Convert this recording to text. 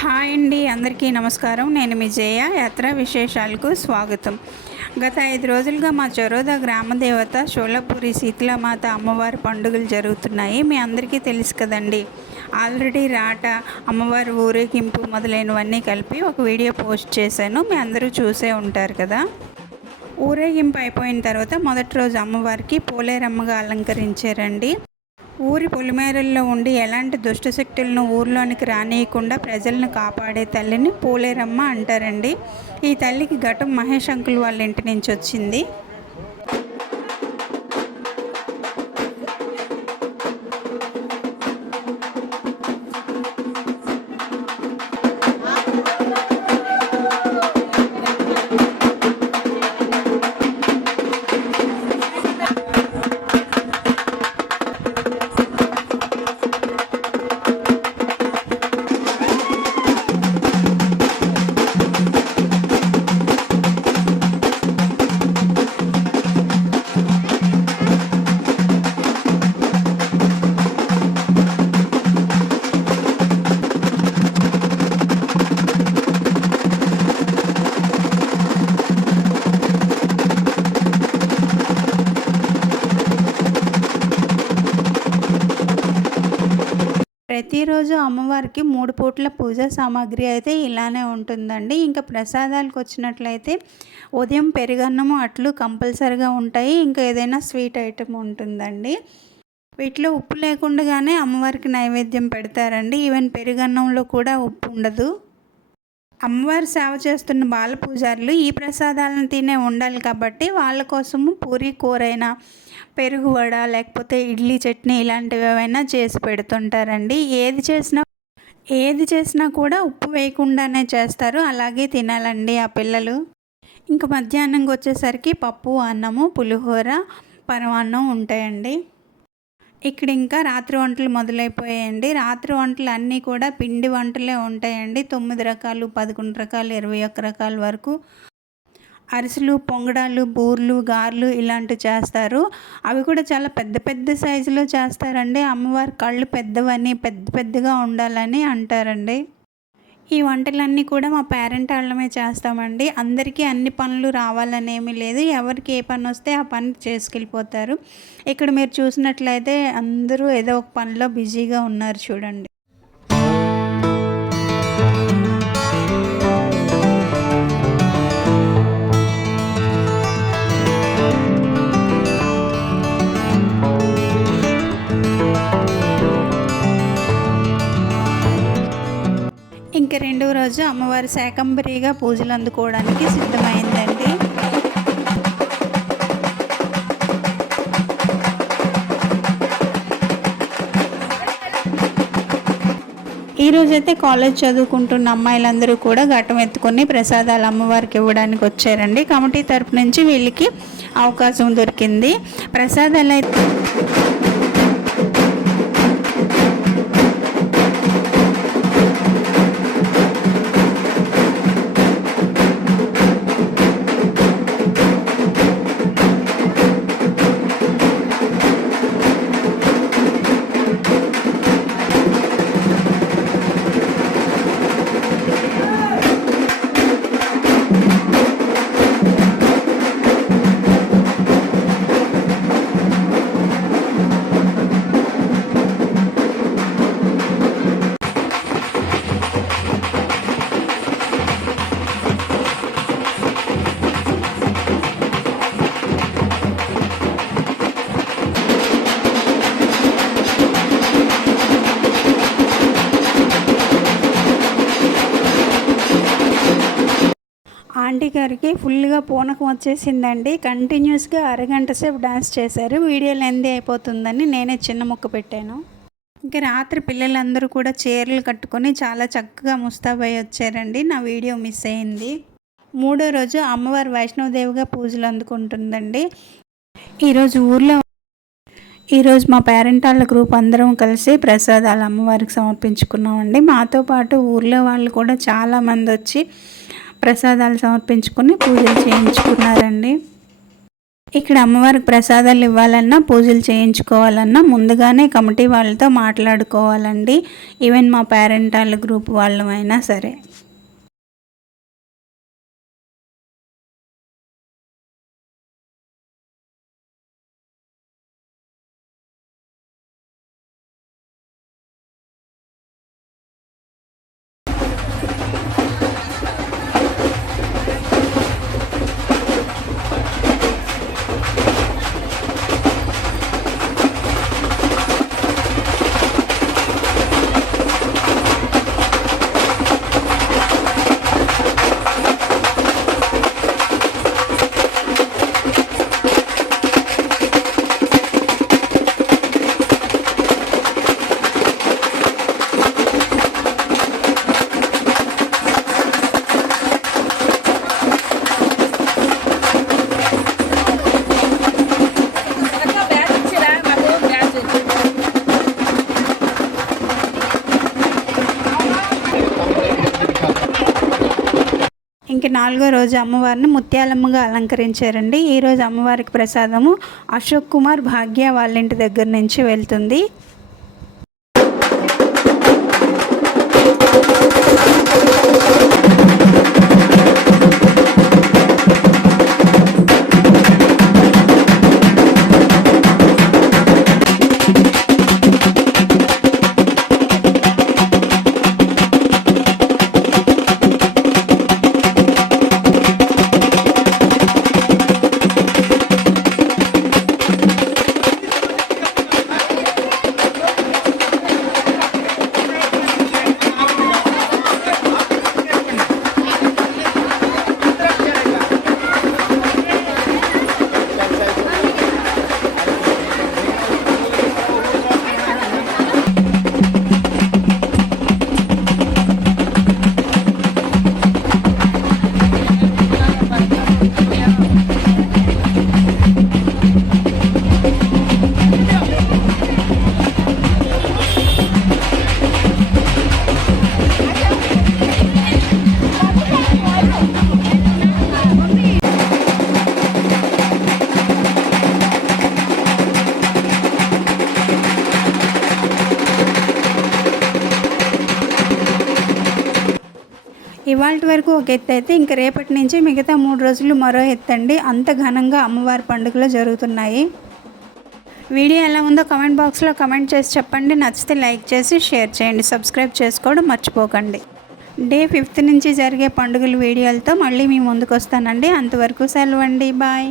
Hi అండి, అందరికీ నమస్కారం. నేను మీ జయ. యాత్ర విశేషాలకు స్వాగతం. గత 5 రోజులుగా మా చరోద గ్రామ దేవత షోలాపూరి శీతలామాత అమ్మవారి పండుగలు జరుగుతున్నాయి. మీ అందరికీ తెలుసు కదండి. ఆల్రెడీ రాట, అమ్మవారి ఊరేగింపు మొదలైనవన్నీ కలిపి ఒక వీడియో పోస్ట్ చేశాను. మీ అందరూ చూసే ఉంటారు కదా. ఊరేగింపు అయిపోయిన తర్వాత మొదటి రోజు అమ్మవారికి పోలేరమ్మగా అలంకరించారండి. ఊరి పొలిమేరల్లో ఉండి ఎలాంటి దుష్టశక్తులను ఊర్లోనికి రానియకుండా ప్రజలను కాపాడే తల్లిని పోలేరమ్మ అంటారండి. ఈ తల్లికి ఘటం మహేష్ అంకుల్ వాళ్ళ ఇంటి నుంచి వచ్చింది. ప్రతిరోజు అమ్మవారికి 3 పూట్ల పూజా సామాగ్రి అయితే ఇలానే ఉంటుందండి. ఇంకా ప్రసాదాలకు వచ్చినట్లయితే ఉదయం పెరుగన్నము, అట్లు కంపల్సరిగా ఉంటాయి. ఇంకా ఏదైనా స్వీట్ ఐటెం ఉంటుందండి. వీటిలో ఉప్పు లేకుండానే అమ్మవారికి నైవేద్యం పెడతారండి. ఈవెన్ పెరుగన్నంలో కూడా ఉప్పు ఉండదు. అమ్మవారి సేవ చేస్తున్న బాల పూజారులు ఈ ప్రసాదాలను తినే ఉండాలి కాబట్టి వాళ్ళ కోసము పూరి కూరైనా, పెరుగు వడ, లేకపోతే ఇడ్లీ చట్నీ ఇలాంటివి ఏవైనా చేసి పెడుతుంటారండి. ఏది చేసినా కూడా ఉప్పు వేయకుండానే చేస్తారు. అలాగే తినాలండి ఆ పిల్లలు. ఇంకా మధ్యాహ్నంకి వచ్చేసరికి పప్పు, అన్నము, పులిహోర, పరమాన్నం ఉంటాయండి. ఇక్కడ ఇంకా రాత్రి వంటలు మొదలైపోయాయండి. రాత్రి వంటలు అన్నీ కూడా పిండి వంటలే ఉంటాయండి. 9 రకాలు, 11 రకాలు, 21 రకాల వరకు అరిసెలు, పొంగడాలు, బూర్లు, గారెలు ఇలాంటివి చేస్తారు. అవి కూడా చాలా పెద్ద పెద్ద సైజులో చేస్తారండి. అమ్మవారి కళ్ళు పెద్దవని, పెద్దగా ఉండాలని అంటారండి. ఈ వంటలన్నీ కూడా మా పేరెంట్ వాళ్ళమే చేస్తామండి. అందరికీ అన్ని పనులు రావాలని ఏమీ లేదు. ఎవరికి ఏ పని వస్తే ఆ పని చేసుకెళ్ళిపోతారు. ఇక్కడ మీరు చూసినట్లయితే అందరూ ఏదో ఒక పనిలో బిజీగా ఉన్నారు చూడండి. ఇంక రెండవ రోజు అమ్మవారి శాకంబరిగా పూజలు అందుకోవడానికి సిద్ధమైందండి. ఈరోజైతే కాలేజ్ చదువుకుంటున్న అమ్మాయిలందరూ కూడా ఘటం ఎత్తుకొని ప్రసాదాలు అమ్మవారికి ఇవ్వడానికి వచ్చారండి. కమిటీ తరపు నుంచి వీళ్ళకి అవకాశం దొరికింది. ప్రసాదాలు అయితే ఆంటీ గారికి ఫుల్గా పూనకం వచ్చేసిందండి. కంటిన్యూస్గా అరగంట సేపు డాన్స్ చేశారు. వీడియో లెంత్ అయిపోతుందని నేనే చిన్న ముక్క పెట్టాను. ఇంకా రాత్రి పిల్లలందరూ కూడా చీరలు కట్టుకొని చాలా చక్కగా ముస్తాబై వచ్చారండి. నా వీడియో మిస్ అయింది. 3వ రోజు అమ్మవారి వైష్ణవదేవిగా పూజలు అందుకుంటుందండి. ఈరోజు మా పేరెంట్ వాళ్ళ గ్రూప్ అందరం కలిసి ప్రసాదాలు అమ్మవారికి సమర్పించుకున్నామండి. మాతో పాటు ఊర్లో వాళ్ళు కూడా చాలామంది వచ్చి ప్రసాదాలు సమర్పించుకొని పూజలు చేయించుకున్నారండి. ఇక్కడ అమ్మవారికి ప్రసాదాలు ఇవ్వాలన్నా పూజలు చేయించుకోవాలన్నా ముందుగానే కమిటీ వాళ్ళతో మాట్లాడుకోవాలండి. ఈవెన్ మా పేరెంటాల గ్రూప్ వాళ్ళమైనా సరే. ఇంక 4వ రోజు అమ్మవారిని ముత్యాలమ్మగా అలంకరించారండి. ఈరోజు అమ్మవారికి ప్రసాదము అశోక్ కుమార్ భాగ్య వాళ్ళ ఇంటి దగ్గర నుంచి వెళ్తుంది. ఇవాల్టి వరకు ఒక ఎత్తు అయితే ఇంక రేపటి నుంచి మిగతా 3 రోజులు మరో ఎత్తండి. అంత ఘనంగా అమ్మవారి పండుగలు జరుగుతున్నాయి. వీడియో ఎలా ఉందో కమెంట్ బాక్స్లో కమెంట్ చేసి చెప్పండి. నచ్చితే లైక్ చేసి షేర్ చేయండి. సబ్స్క్రైబ్ చేసుకోవడం మర్చిపోకండి. డే 5th నుంచి జరిగే పండుగల వీడియోలతో మళ్ళీ మీ ముందుకు వస్తానండి. అంతవరకు సెలవండి. బాయ్.